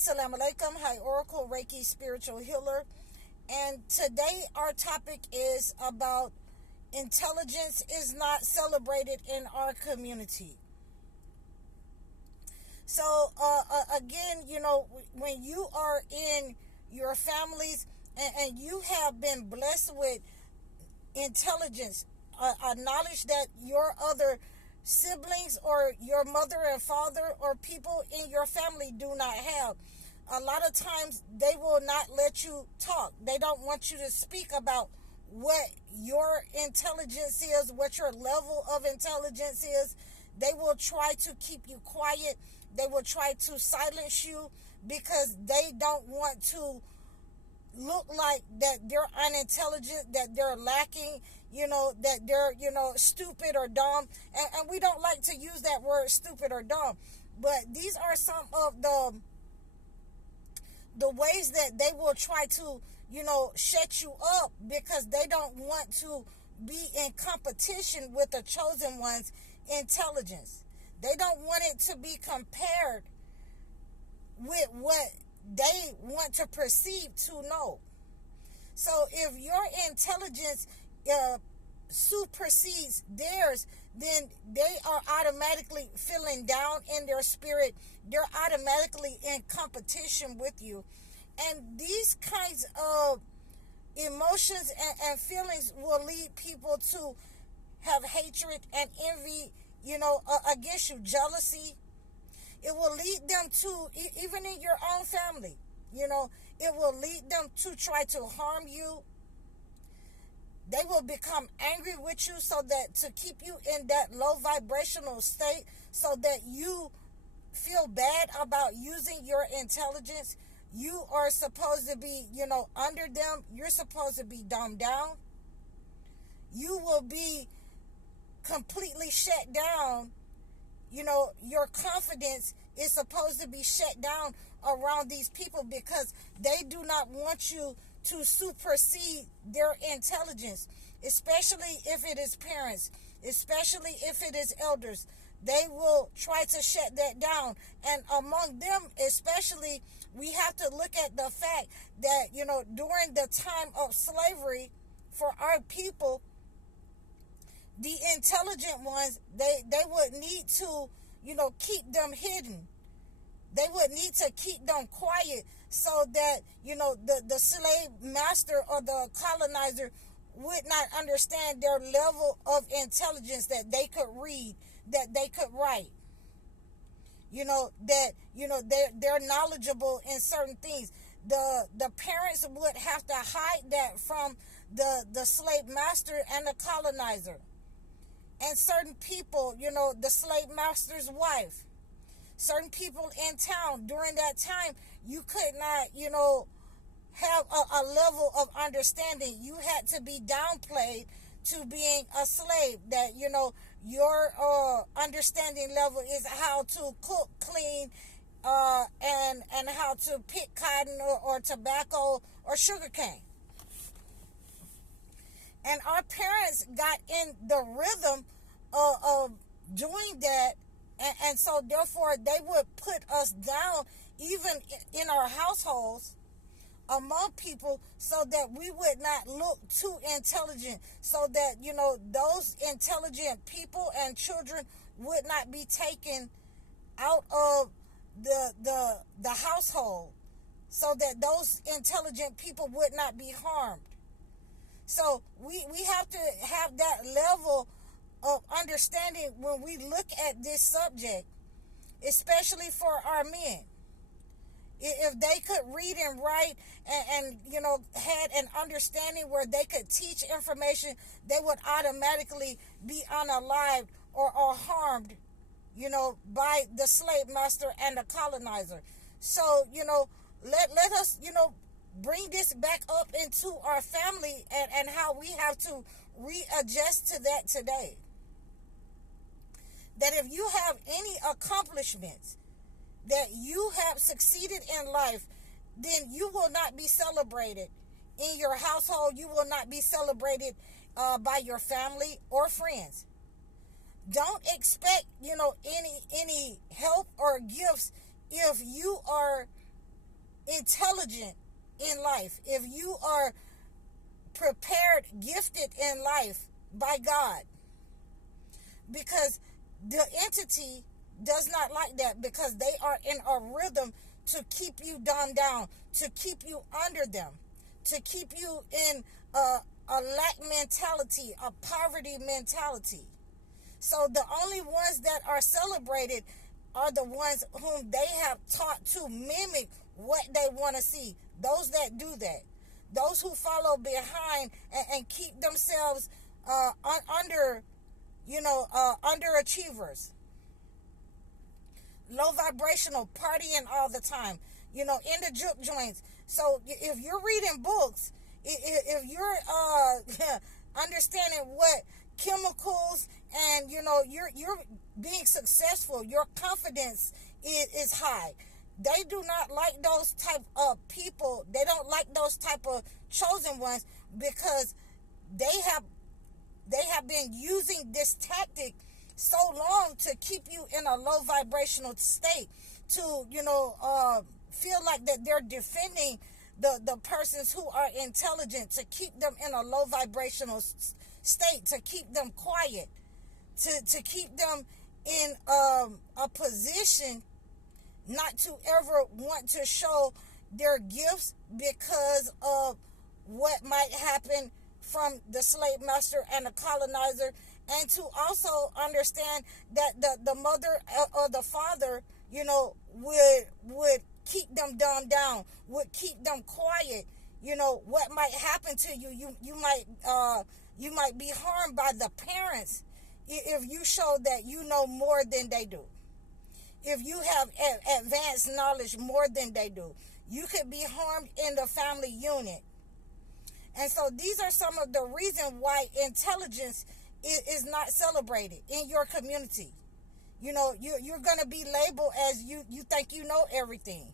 Assalamu alaikum. Hi, Oracle Reiki Spiritual Healer. And today our topic is about intelligence is not celebrated in our community. So, again, when you are in your families and you have been blessed with intelligence, a knowledge that your other siblings or your mother and father or people in your family do not have. A lot of times they will not let you talk. They don't want you to speak about what your intelligence is, what your level of intelligence is. They will try to keep you quiet. They will try to silence you because they don't want to look like that they're unintelligent, that they're lacking, that they're, stupid or dumb. And we don't like to use that word stupid or dumb. But these are some of the ways that they will try to, shut you up because they don't want to be in competition with the chosen one's intelligence. They don't want it to be compared with what they want to perceive to know. So if your intelligence supersedes theirs, then they are automatically feeling down in their spirit. They're automatically in competition with you. And these kinds of emotions and feelings will lead people to have hatred and envy, against you, jealousy. It will lead them to, even in your own family, it will lead them to try to harm you. They will become angry with you so that to keep you in that low vibrational state so that you feel bad about using your intelligence. You are supposed to be, under them. You're supposed to be dumbed down. You will be completely shut down. Your confidence is supposed to be shut down around these people because they do not want you to supersede their intelligence, especially if it is parents, especially if it is elders. They will try to shut that down. And among them, especially, we have to look at the fact that, during the time of slavery for our people, the intelligent ones, they would need to, keep them hidden. They would need to keep them quiet so that, the slave master or the colonizer would not understand their level of intelligence, that they could read, that they could write. They're knowledgeable in certain things. The parents would have to hide that from the slave master and the colonizer. And certain people, the slave master's wife, certain people in town during that time, you could not, have a level of understanding. You had to be downplayed to being a slave. That, your understanding level is how to cook, clean, and how to pick cotton or tobacco or sugarcane. And our parents got in the rhythm of doing that. And so, therefore, they would put us down even in our households among people so that we would not look too intelligent, so that, those intelligent people and children would not be taken out of the household, so that those intelligent people would not be harmed. So we have to have that level of understanding when we look at this subject, especially for our men. If they could read and write and had an understanding where they could teach information, they would automatically be unalived or harmed, by the slave master and the colonizer. So, let us, bring this back up into our family and how we have to readjust to that today. That if you have any accomplishments, that you have succeeded in life, then you will not be celebrated in your household. You will not be celebrated by your family or friends. Don't expect, any help or gifts if you are intelligent in life, if you are prepared, gifted in life by God, because the entity does not like that, because they are in a rhythm to keep you dumbed down, to keep you under them, to keep you in a lack mentality, a poverty mentality. So the only ones that are celebrated are the ones whom they have taught to mimic what they want to see. Those that do that. Those who follow behind and keep themselves under, underachievers. Low vibrational, partying all the time, in the juke joints. So if you're reading books, if you're understanding what chemicals, and you're being successful, your confidence is high. They do not like those type of people. They don't like those type of chosen ones, because they have been using this tactic so long to keep you in a low vibrational state, to feel like that they're defending the persons who are intelligent, to keep them in a low vibrational state, to keep them quiet, to keep them in a position not to ever want to show their gifts, because of what might happen from the slave master and the colonizer, and to also understand that the mother or the father, would keep them dumbed down, would keep them quiet. What might happen to you? You might be harmed by the parents if you show that you know more than they do. If you have advanced knowledge more than they do, you could be harmed in the family unit. And so these are some of the reasons why intelligence is not celebrated in your community. You're going to be labeled as you think you know everything.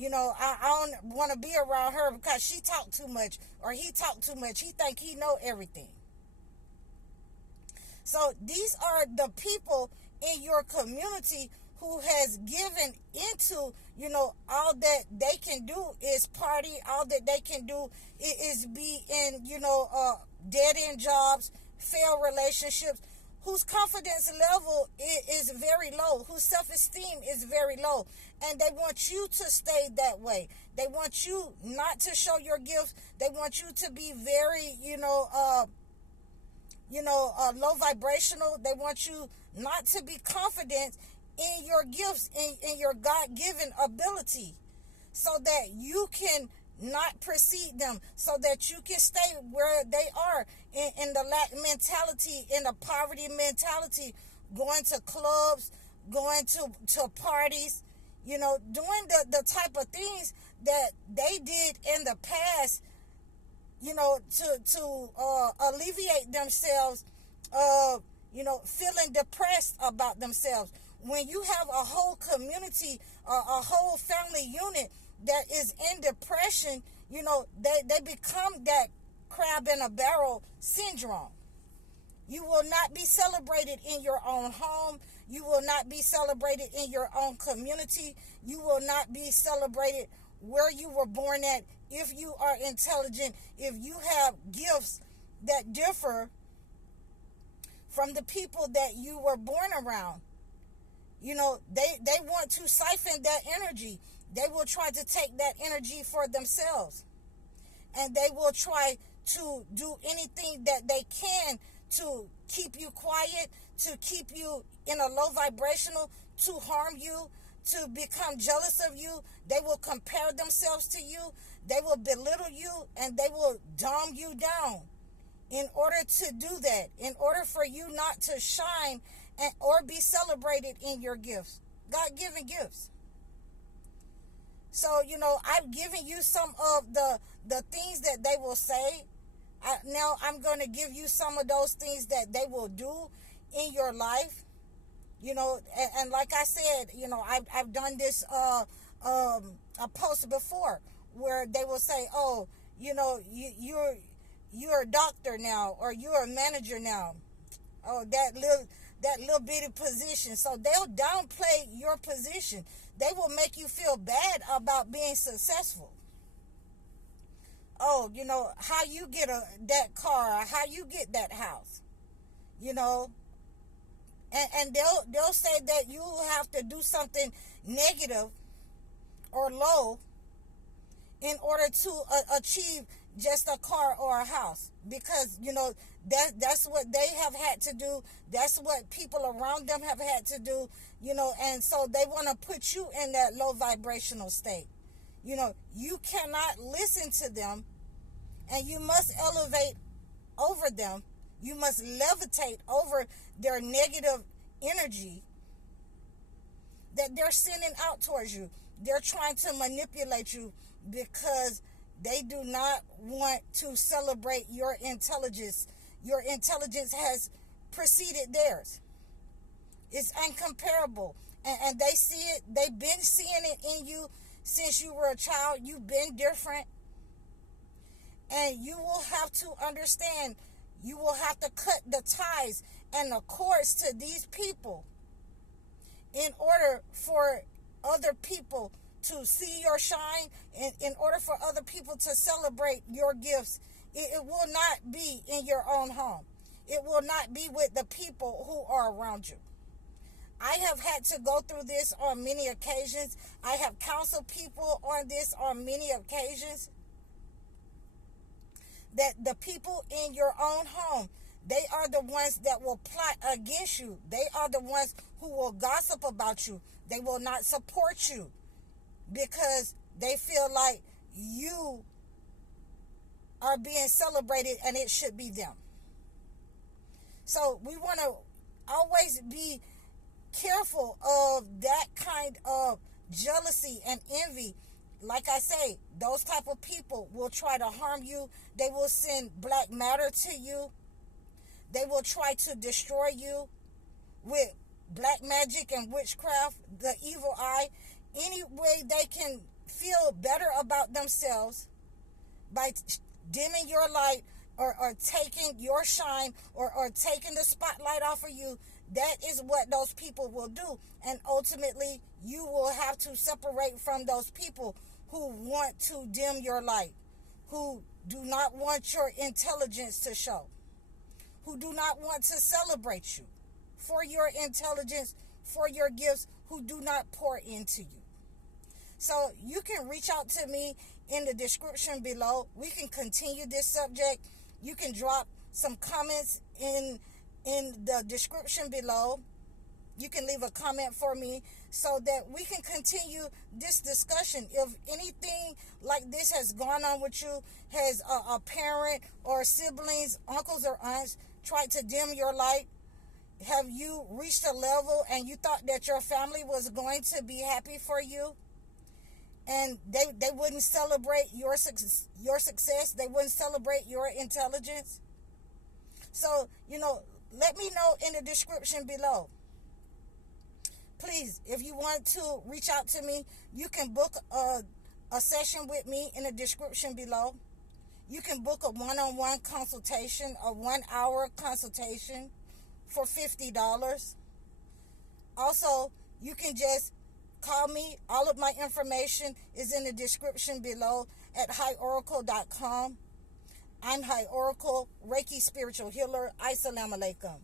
I don't want to be around her because she talked too much, or he talked too much. He think he know everything. So these are the people in your community who has given into, all that they can do is party. All that they can do is be in, dead-end jobs, failed relationships, whose confidence level is very low, whose self-esteem is very low. And they want you to stay that way. They want you not to show your gifts. They want you to be very, low vibrational. They want you not to be confident in your gifts, in your God-given ability, so that you can not precede them, so that you can stay where they are in the lack mentality, in the poverty mentality, going to clubs, going to parties, doing the type of things that they did in the past, to alleviate themselves, feeling depressed about themselves. When you have a whole community, a whole family unit that is in depression, they become that crab in a barrel syndrome. You will not be celebrated in your own home. You will not be celebrated in your own community. You will not be celebrated where you were born at. If you are intelligent, if you have gifts that differ from the people that you were born around, they want to siphon that energy. They will try to take that energy for themselves. And they will try to do anything that they can to keep you quiet, to keep you in a low vibrational, to harm you, to become jealous of you. They will compare themselves to you. They will belittle you, and they will dumb you down in order to do that, in order for you not to shine or be celebrated in your gifts, God-given gifts. So, I've given you some of the things that they will say. Now I'm going to give you some of those things that they will do in your life. And like I said, I've done this a post before where they will say, oh, you're a doctor now, or you're a manager now. Oh, that little bitty position. So they'll downplay your position. They will make you feel bad about being successful. Oh, how you get that car, how you get that house, you know, and they'll say that you have to do something negative or low in order to achieve just a car or a house, because that's what they have had to do. That's what people around them have had to do, and so they want to put you in that low vibrational state. You cannot listen to them, and you must elevate over them. You must levitate over their negative energy that they're sending out towards you. They're trying to manipulate you because they do not want to celebrate your intelligence. Your intelligence has preceded theirs. It's incomparable. And they see it. They've been seeing it in you since you were a child. You've been different. And you will have to understand, you will have to cut the ties and the cords to these people in order for other people to see your shine, in order for other people to celebrate your gifts. It will not be in your own home. It will not be with the people who are around you. I have had to go through this on many occasions. I have counseled people on this on many occasions. That the people in your own home, they are the ones that will plot against you. They are the ones who will gossip about you. They will not support you because they feel like you are being celebrated and it should be them. So we want to always be careful of that kind of jealousy and envy. Like I say, those type of people will try to harm you. They will send black matter to you. They will try to destroy you with black magic and witchcraft, the evil eye. Any way they can feel better about themselves by dimming your light or taking your shine or taking the spotlight off of you. That is what those people will do. And ultimately, you will have to separate from those people who want to dim your light, who do not want your intelligence to show, who do not want to celebrate you for your intelligence, for your gifts, who do not pour into you. So you can reach out to me in the description below. We can continue this subject. You can drop some comments in the description below. You can leave a comment for me so that we can continue this discussion. If anything like this has gone on with you, has a parent or siblings, uncles or aunts tried to dim your light, have you reached a level and you thought that your family was going to be happy for you, and they wouldn't celebrate your success, they wouldn't celebrate your intelligence? So, let me know in the description below. Please, if you want to reach out to me, you can book a session with me in the description below. You can book a one-on-one consultation, a 1-hour consultation for $50. Also, you can just call me. All of my information is in the description below at highoracle.com. I'm High Oracle, Reiki spiritual healer. Assalamu alaikum.